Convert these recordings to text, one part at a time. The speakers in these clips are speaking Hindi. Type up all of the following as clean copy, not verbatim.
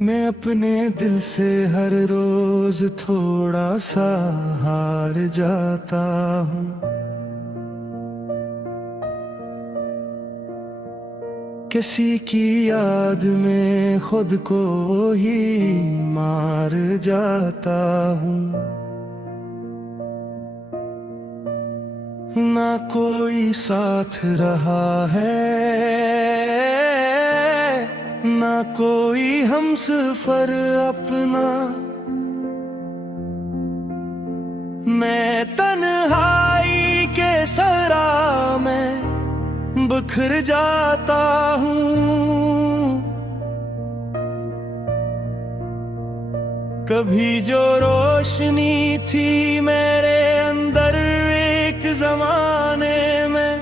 मैं अपने दिल से हर रोज थोड़ा सा हार जाता हूँ। किसी की याद में खुद को ही मार जाता हूँ। ना कोई साथ रहा है, ना कोई हमसफर अपना। मैं तन्हाई के सरा में बिखर जाता हूँ। कभी जो रोशनी थी मेरे अंदर एक जमाने में,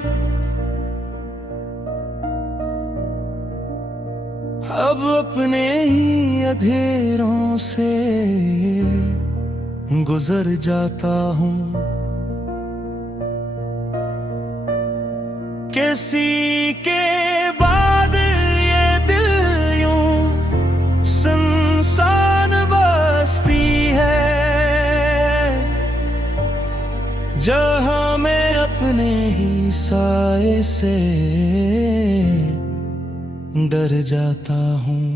अब अपने ही अंधेरों से गुजर जाता हूँ। किसी के बाद ये दिल यूं सुनसान बस्ती है, जहाँ मैं अपने ही साए से डर जाता हूँ।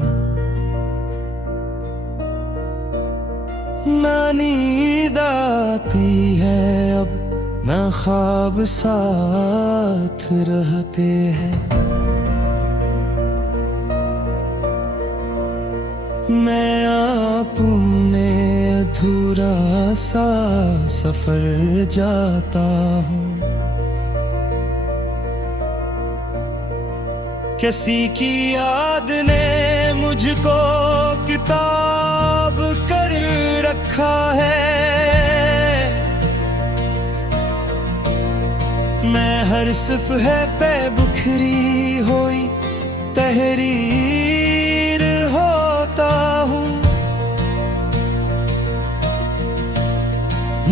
ना नींद आती है अब, ना ख्वाब साथ रहते हैं। मैं अपने अधूरा सा सफर जाता हूँ। किसी की याद ने मुझको किताब कर रखा है। मैं हर सफ़हे पे बिखरी हुई तहरीर होता हूँ।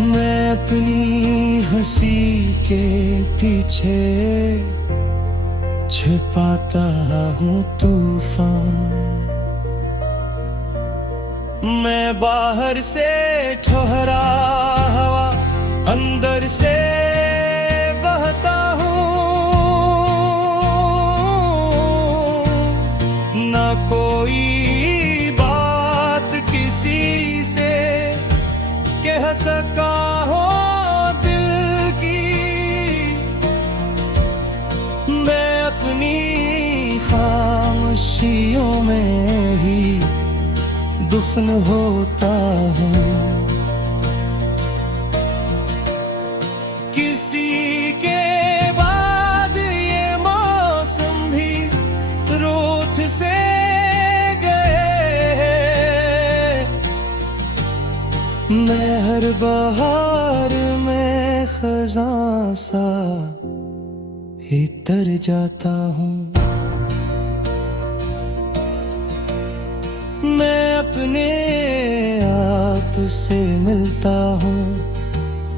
मैं अपनी हंसी के पीछे छिपाता हूँ तूफान। मैं बाहर से ठहरा हवा, अंदर से बहता हूँ। ना कोई बात किसी से कह सका हो दिल की। मैं अपनी खामोशियों में भी दुफन होता हूँ। किसी के बाद ये मौसम भी रूठ से गए। मैं हर बहार में खज़ां सा ही तर जाता हूँ। मैं अपने आप से मिलता हूँ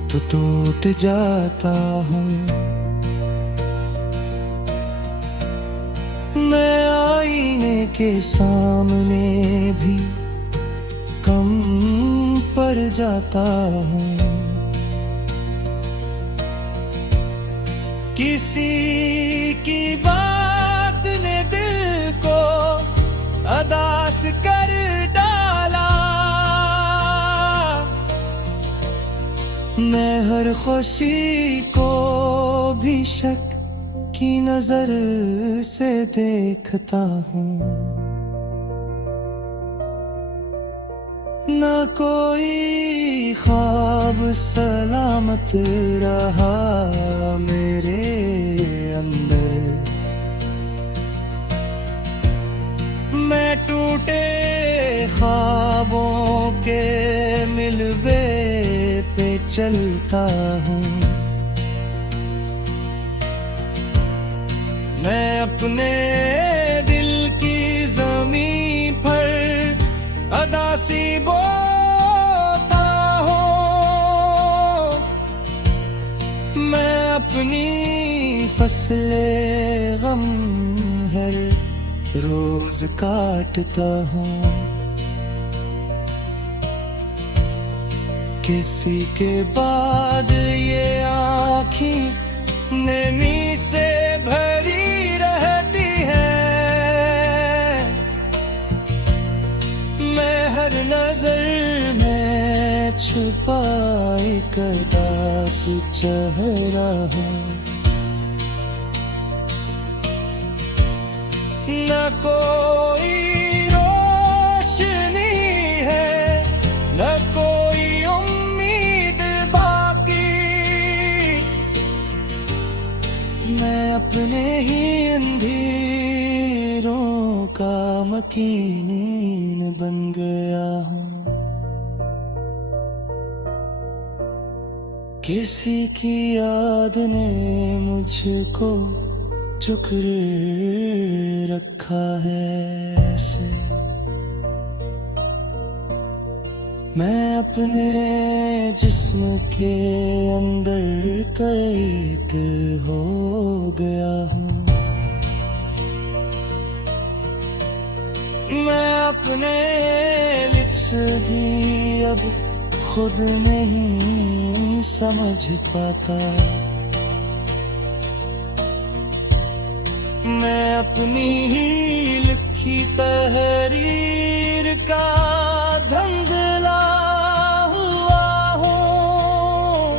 तो टूट जाता हूँ। मैं आईने के सामने भी कम पड़ जाता हूँ। किसी की बात ने दिल को अदास कर डाला। मैं हर खुशी को भी शक की नजर से देखता हूँ। ना कोई ख्वाब सलामत रहा मेरे अंदर। मैं टूटे ख्वाबों के मिलबे पे चलता हूँ। मैं अपने दिल की ज़मीं पर अदासी बोता हूँ। मैं अपनी फसले गम हर रोज काटता हूँ। किसी के बाद ये आँखें नमी से भरी रहती है। मैं हर नजर में छुपा एक उदास चेहरा हूँ। न कोई रोशनी है, न कोई उम्मीद बाकी। मैं अपने ही अंधेरों का मकीन बन गया हूँ। किसी की याद ने मुझको चुकर रखा है ऐसे। मैं अपने जिस्म के अंदर कैद हो गया हूँ। मैं अपने लिप्स भी अब खुद नहीं समझ पाता। मैं अपनी ही लिखी तहरीर का धंधला हुआ हूँ।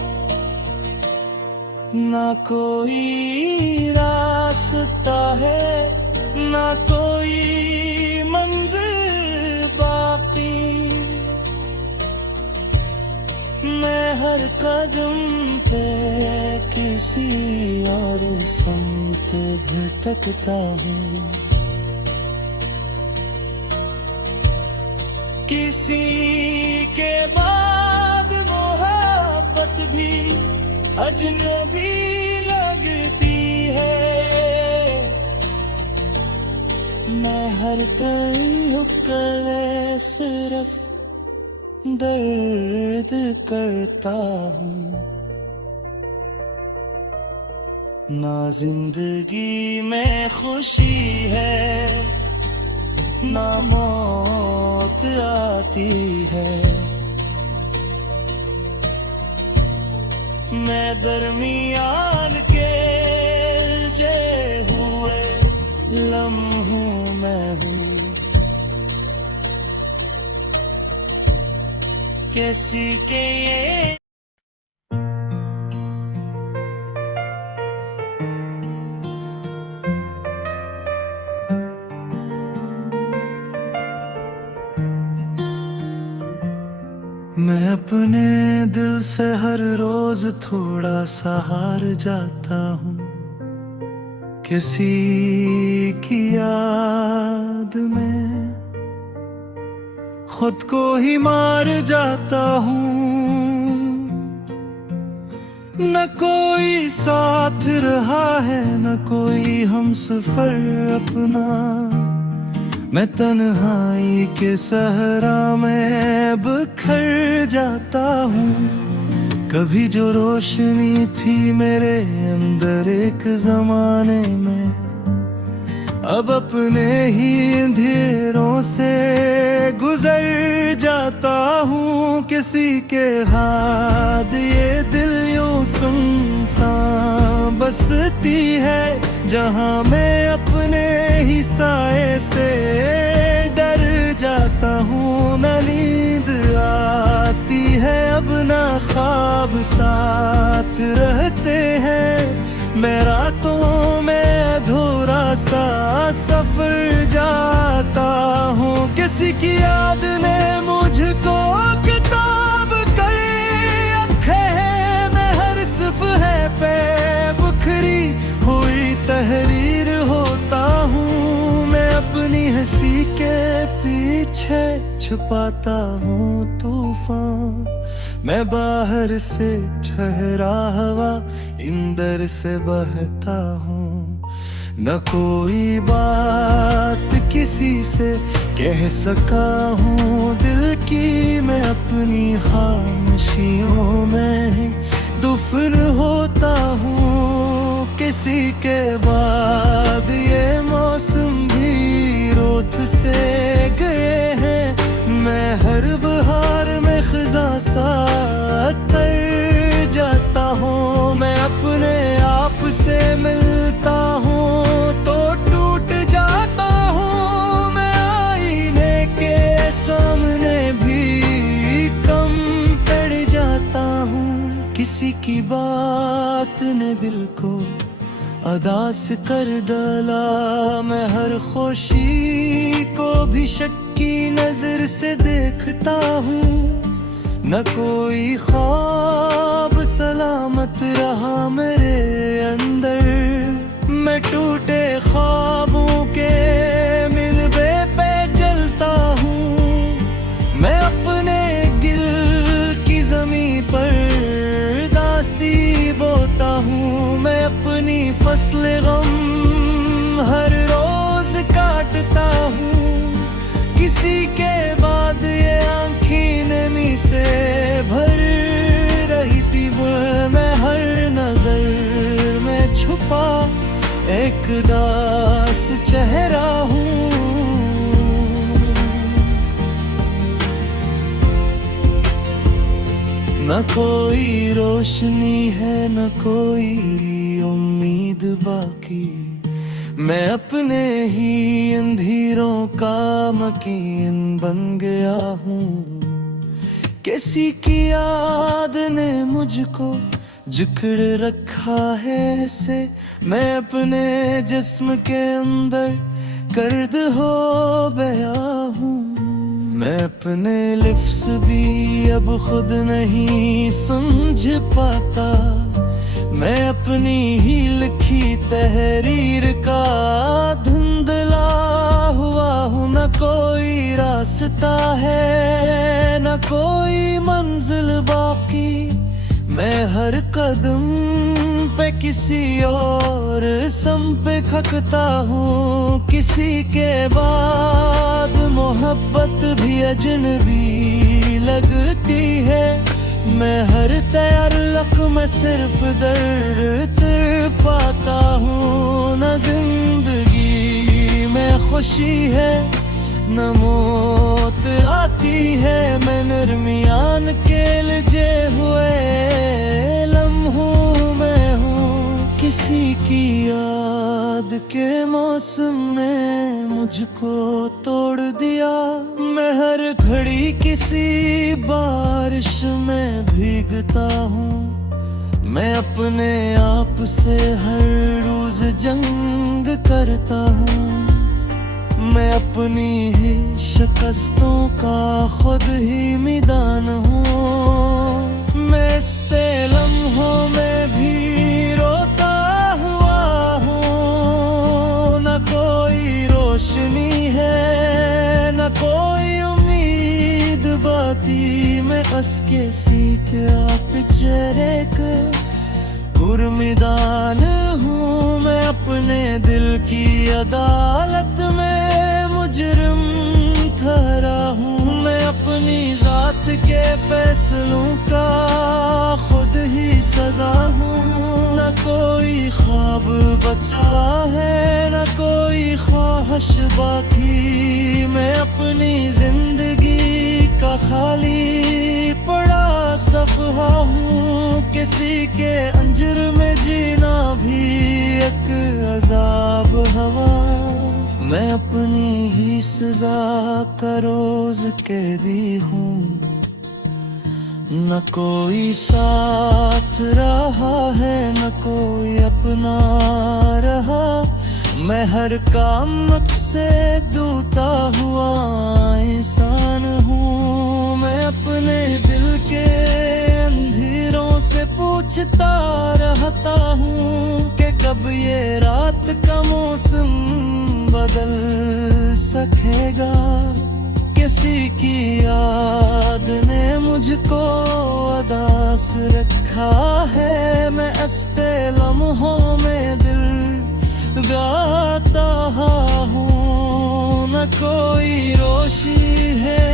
ना कोई रास्ता है, ना कोई मंजिल बाकी। मैं हर कदम पे किसी और संत भटकता हूँ। किसी के बाद मोहब्बत भी अजनबी लगती है। मैं हर तय सिर्फ दर्द करता हूँ। ना जिंदगी में खुशी है, ना मौत आती है। मैं दरमियान के उलझे हुए लम्हों में हूँ। किसी के ये मैं अपने दिल से हर रोज थोड़ा सा हार जाता हूँ। किसी की याद में खुद को ही मार जाता हूँ। न कोई साथ रहा है, न कोई हमसफर अपना। मैं तन्हाई के सहरा में बिखर जाता हूँ। कभी जो रोशनी थी मेरे अंदर एक जमाने में, अब अपने ही अंधेरों से गुजर जाता हूँ। किसी के हाथ ये दिल यूं सुनसान बसती है, जहाँ मैं अपने ही साए से डर जाता हूँ। न नींद आती है अब, ना ख्वाब साथ रहते हैं। मैं रातों में अधूरा सा सफर जाता हूँ। किसी की याद ने मुझको किताब कर रखे है। मैं हर सफ़हे पे बुखरी हुई तहरीर होता हूँ। मैं अपनी हंसी के पीछे छुपाता हूँ तूफान। मैं बाहर से ठहरा हवा, अंदर से बहता हूँ। न कोई बात किसी से कह सका हूँ दिल की। मैं अपनी खामोशियों में दुफन होता हूँ। किसी के बाद ये मौसम भी रुत से गए हैं। मैं हर बहार में खिज़ां सा की बात ने दिल को अदास कर डाला। मैं हर खुशी को भी शक की नजर से देखता हूँ। न कोई ख्वाब सलामत रहा मेरे अंदर। मैं टूटे ख्वाबों के मिलबे पे चलता हूँ। मैं अपने दिल की ज़मीं पर दासी बोता हूँ। मैं अपनी फसल गम हर रोज काटता हूँ। किसी के बाद ये आँखें नमी से भर रही थी वो। मैं हर नजर में छुपा एक दास चेहरा हूँ। न कोई रोशनी है न कोई उम्मीद बाकी। मैं अपने ही अंधेरों का मकीन बन गया हूँ। किसी की याद ने मुझको जकड़ रखा है से। मैं अपने जिस्म के अंदर कर्द हो गया हूँ। मैं अपने लिफ्स भी अब खुद नहीं समझ पाता। मैं अपनी ही लिखी तहरीर का धुंधला हुआ हूँ। न कोई रास्ता है न कोई मंजिल बाकी। मैं हर कदम पे किसी और सम पे खकता हूँ। किसी के बाद मोहब्बत भी अजनबी लगती है। मैं हर तैयार लक में सिर्फ दर्द पाता हूँ। न जिंदगी में खुशी है न मौत आती है। मैं नरमियान के लजे हुए लम्हों में हूँ। किसी की याद के मौसम ने मुझको तोड़ दिया। मैं हर घड़ी किसी बारिश में भीगता हूँ। मैं अपने आप से हर रोज जंग करता हूँ। मैं अपनी ही शिकस्तों का खुद ही मैदान हूँ। मैं इस लम्हों में भी रोता हुआ हूँ। न कोई रोशनी है न कोई उम्मीद बाती। मैं अस्के सीखे आप चेहरे के कुर्मिदान हूँ। मैं अपने दिल की अदालत में मुजरिम ठहरा हूँ। मैं अपनी जात के फैसलों का खुद ही सजा हूँ। न कोई ख्वाब बचा है न कोई ख्वाहिश बाकी। मैं अपनी जिंदगी का खाली पड़ा सफहा हूँ। किसी के अंजर में जीना भी एक अजाब हवा। मैं अपनी ही सजा का रोज कैदी हूँ। न कोई साथ रहा है न कोई अपना रहा। मैं हर काम से दूता हुआ इंसान हूँ। मैं अपने दिल के अंधेरों से पूछता रहता हूँ कि कब ये रात का मौसम बदल सकेगा। किसी की याद ने मुझको अदास रखा है। मैं अस्ते लम्हों में दिल गाता हूँ। न कोई रोशनी है